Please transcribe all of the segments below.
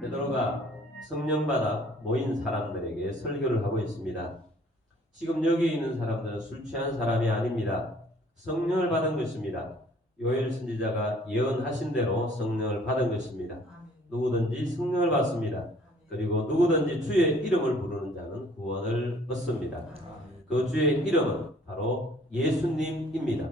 베드로가 성령받아 모인 사람들에게 설교를 하고 있습니다. 지금 여기 있는 사람들은 술 취한 사람이 아닙니다. 성령을 받은 것입니다. 요엘 선지자가 예언하신 대로 성령을 받은 것입니다. 누구든지 성령을 받습니다. 그리고 누구든지 주의 이름을 부르는 자는 구원을 얻습니다. 그 주의 이름은 바로 예수님입니다.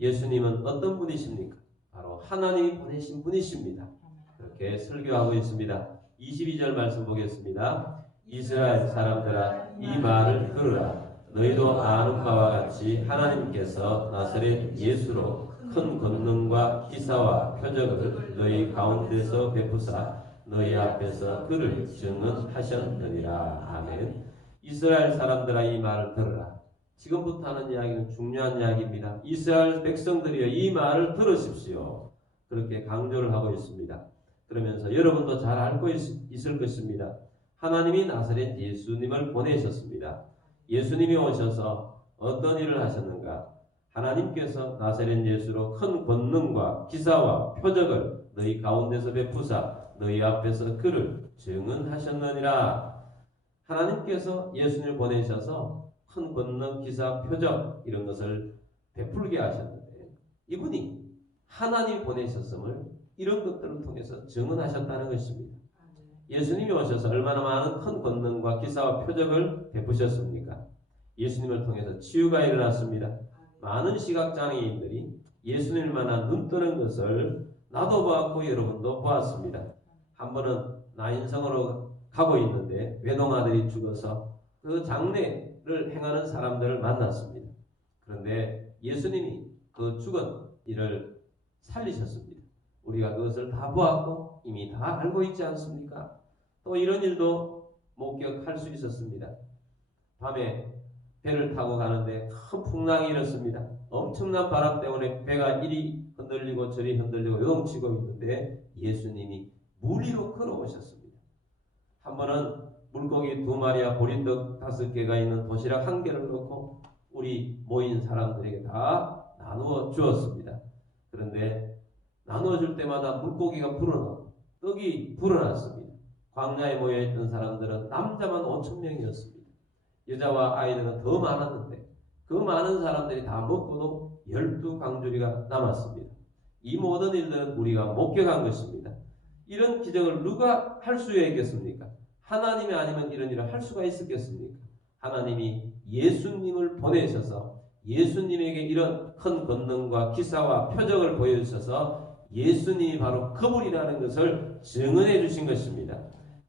예수님은 어떤 분이십니까? 바로 하나님이 보내신 분이십니다. 그렇게 설교하고 있습니다. 22절 말씀 보겠습니다. 이스라엘 사람들아 이 말을 들으라. 너희도 아는 바와 같이 하나님께서 나사렛 예수로 큰 권능과 기사와 표적을 너희 가운데서 베푸사 너희 앞에서 그를 증언하셨느니라. 아멘. 이스라엘 사람들아 이 말을 들으라. 지금부터 하는 이야기는 중요한 이야기입니다. 이스라엘 백성들이여 이 말을 들으십시오. 그렇게 강조를 하고 있습니다. 그러면서 여러분도 잘 알고 있을 것입니다. 하나님이 나사렛 예수님을 보내셨습니다. 예수님이 오셔서 어떤 일을 하셨는가? 하나님께서 나사렛 예수로 큰 권능과 기사와 표적을 너희 가운데서 베푸사 너희 앞에서 그를 증언하셨느니라. 하나님께서 예수님을 보내셔서 큰 권능, 기사, 표적 이런 것을 베풀게 하셨는데 이분이 하나님 보내셨음을 이런 것들을 통해서 증언하셨다는 것입니다. 예수님이 오셔서 얼마나 많은 큰 권능과 기사와 표적을 베푸셨습니까? 예수님을 통해서 치유가 일어났습니다. 많은 시각장애인들이 예수님을 만나 눈 뜨는 것을 나도 보았고 여러분도 보았습니다. 한 번은 나인성으로 가고 있는데 외동아들이 죽어서 그 장례를 행하는 사람들을 만났습니다. 그런데 예수님이 그 죽은 이를 살리셨습니다. 우리가 그것을 다 보았고 이미 다 알고 있지 않습니까? 또 이런 일도 목격할 수 있었습니다. 밤에 배를 타고 가는데 큰 풍랑이 일었습니다. 엄청난 바람 때문에 배가 이리 흔들리고 저리 흔들리고 요동치고 있는데 예수님이 물 위로 걸어오셨습니다. 한 번은 물고기 2마리와 보리떡 5개가 있는 도시락 1개를 넣고 우리 모인 사람들에게 다 나누어 주었습니다. 그런데 나누어 줄 때마다 물고기가 불어나고 떡이 불어났습니다. 광야에 모여있던 사람들은 남자만 5,000명이었습니다. 여자와 아이들은 더 많았는데 그 많은 사람들이 다 먹고도 12광주리가 남았습니다. 이 모든 일들은 우리가 목격한 것입니다. 이런 기적을 누가 할 수 있겠습니까? 하나님이 아니면 이런 일을 할 수가 있었겠습니까? 하나님이 예수님을 보내셔서 예수님에게 이런 큰 권능과 기사와 표적을 보여주셔서 예수님이 바로 그분이라는 것을 증언해 주신 것입니다.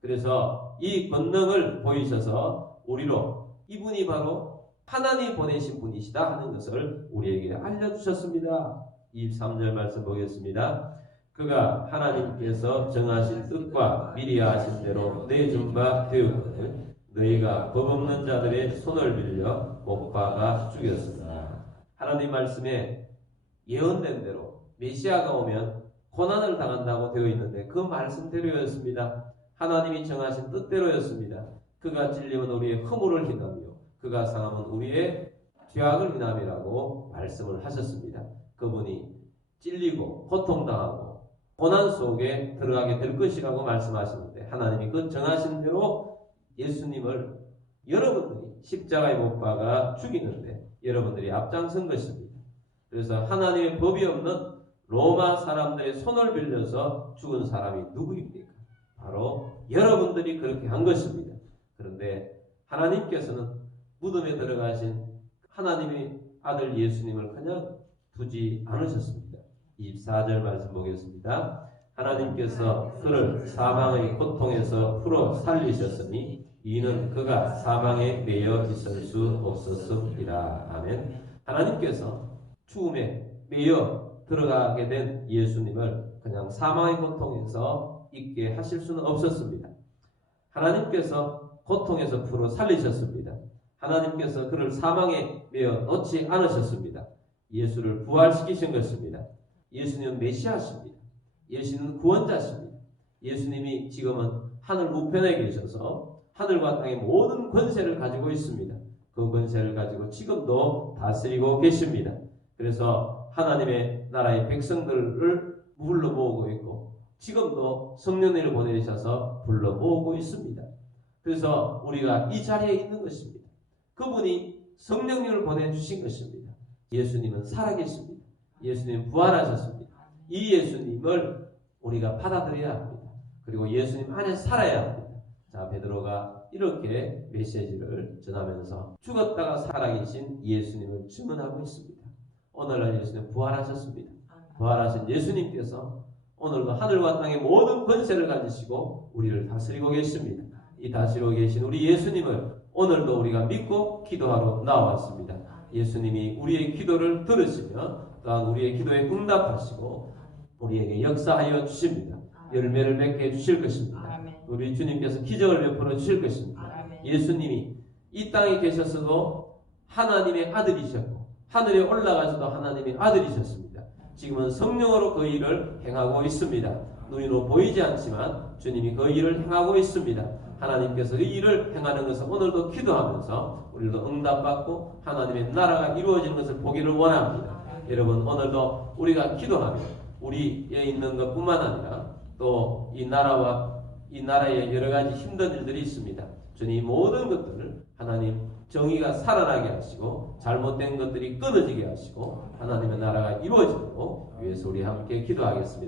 그래서 이 권능을 보이셔서 우리로 이분이 바로 하나님이 보내신 분이시다 하는 것을 우리에게 알려주셨습니다. 23절 말씀 보겠습니다. 그가 하나님께서 정하신 뜻과 미리 아신 대로 내준 바 되었거든 너희가 법 없는 자들의 손을 빌려 못 박아 죽였으나. 하나님 말씀에 예언된 대로 메시아가 오면 고난을 당한다고 되어 있는데 그 말씀대로였습니다. 하나님이 정하신 뜻대로였습니다. 그가 찔림은 우리의 허물을 희나며 그가 상함은 우리의 죄악을 희남이라고 말씀을 하셨습니다. 그분이 찔리고 고통당하고 고난 속에 들어가게 될 것이라고 말씀하시는데 하나님이 그 정하신 대로 예수님을 여러분들이 십자가에 못 박아 죽이는데 여러분들이 앞장선 것입니다. 그래서 하나님의 법이 없는 로마 사람들의 손을 빌려서 죽은 사람이 누구입니까? 바로 여러분들이 그렇게 한 것입니다. 그런데 하나님께서는 무덤에 들어가신 하나님의 아들 예수님을 그냥 두지 않으셨습니다. 24절 말씀 보겠습니다. 하나님께서 그를 사망의 고통에서 풀어 살리셨으니 이는 그가 사망에 매여 있을 수 없었음이라. 아멘. 하나님께서 죽음에 매여 들어가게 된 예수님을 그냥 사망의 고통에서 있게 하실 수는 없었습니다. 하나님께서 고통에서 풀어 살리셨습니다. 하나님께서 그를 사망에 매여 놓지 않으셨습니다. 예수를 부활시키신 것입니다. 예수님은 메시아십니다. 예수님은 구원자십니다. 예수님이 지금은 하늘 우편에 계셔서 하늘과 땅의 모든 권세를 가지고 있습니다. 그 권세를 가지고 지금도 다스리고 계십니다. 그래서 하나님의 나라의 백성들을 불러 모으고 있고 지금도 성령님을 보내셔서 불러 모으고 있습니다. 그래서 우리가 이 자리에 있는 것입니다. 그분이 성령님을 보내주신 것입니다. 예수님은 살아계십니다. 예수님은 부활하셨습니다. 이 예수님을 우리가 받아들여야 합니다. 그리고 예수님 안에 살아야 합니다. 자, 베드로가 이렇게 메시지를 전하면서 죽었다가 살아계신 예수님을 증언하고 있습니다. 오늘날 예수님 부활하셨습니다. 부활하신 예수님께서 오늘도 하늘과 땅의 모든 권세를 가지시고 우리를 다스리고 계십니다. 이 다스리고 계신 우리 예수님을 오늘도 우리가 믿고 기도하러 나왔습니다. 예수님이 우리의 기도를 들으시며 또한 우리의 기도에 응답하시고 우리에게 역사하여 주십니다. 열매를 맺게 해주실 것입니다. 우리 주님께서 기적을 베풀어 주실 것입니다. 예수님이 이 땅에 계셨어도 하나님의 아들이셨고 하늘에 올라가서도 하나님의 아들이셨습니다. 지금은 성령으로 그 일을 행하고 있습니다. 눈으로 보이지 않지만 주님이 그 일을 행하고 있습니다. 하나님께서 이 일을 행하는 것을 오늘도 기도하면서 우리도 응답받고 하나님의 나라가 이루어지는 것을 보기를 원합니다. 여러분, 오늘도 우리가 기도하며 우리에 있는 것뿐만 아니라 또 이 나라와 이 나라에 여러 가지 힘든 일들이 있습니다. 주님 모든 것들을 하나님 정의가 살아나게 하시고 잘못된 것들이 끊어지게 하시고 하나님의 나라가 이루어지도록 위해서 우리 함께 기도하겠습니다.